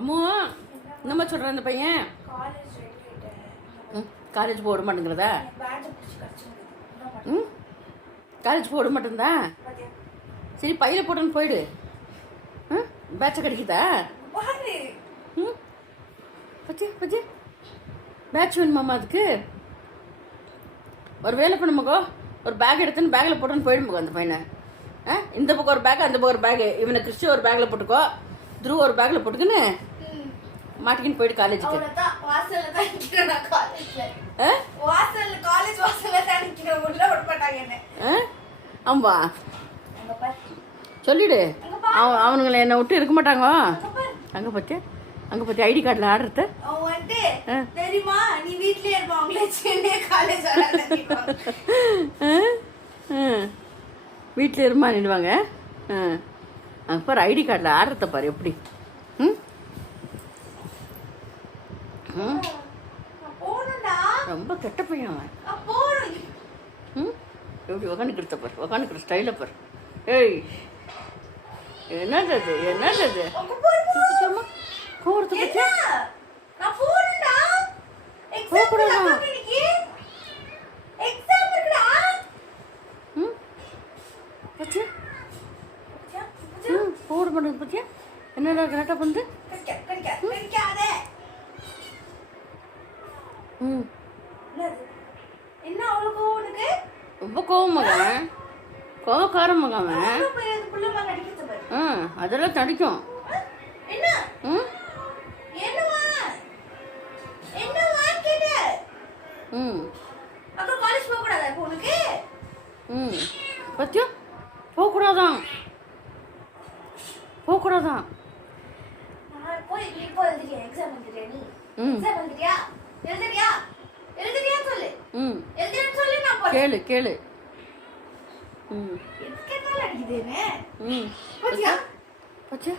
அம்மா என்னம்மா சொல்கிறான் அந்த பையன்? காலேஜ் போக விட மாட்டேங்கிறதா? ம் காலேஜ் போக விட மாட்டேங்குதா? சரி பையில போட்டுன்னு போயிடு. பேட்சை கிடைக்குதா? ம் பச்சை பச்சை பேட்ச் வேணுமாம்மா அதுக்கு? ஒரு வேலை பண்ணுமாக்கோ, ஒரு பேக் எடுத்துன்னு பேக்கில் போட்டுன்னு போயிடுமாக்கோ அந்த பையனை. இந்த பக்கம் ஒரு பேக், அந்த பக்கம் ஒரு பேகு. இவனை கிறிஸ்டி ஒரு பேக்கில் போட்டுக்கோ, துருவ ஒரு பேக்கில் போட்டுக்கின்னு மாட்டிக்கின்னு போயிட்டு காலேஜுக்கு. ஆமா சொல்லிடு. அவனுங்களை என்னை விட்டு இருக்க மாட்டாங்க. அங்கே பற்றி அங்கே பற்றி ஐடி கார்டில் ஆடுறது தெரியுமா? நீ வீட்லயே வீட்டில் இருமான்னுடுவாங்க. அங்கே பாரு ஐடி கார்டில் ஆடுறத பாரு எப்படி. ரொம்ப கெட்ட பையன் அவன். எப்படி உக்காந்துக்கிட்ட பாரு, உக்காந்துக்கிற ஸ்டைலை பாரு. ஏய் என்னது அது, என்னது அது? கோவத்தை பற்றி போட மாட்டேங்குது பத்தியா? என்னடா கரெக்டாக பண்ணுது? ரொம்ப கோவம் மகன், கோவக்காரம் மகன். அதெல்லாம் தடிக்கும். பத்தியா போகக்கூடாதான், போகக்கூடாதான். கேளு கேளு. பச்சா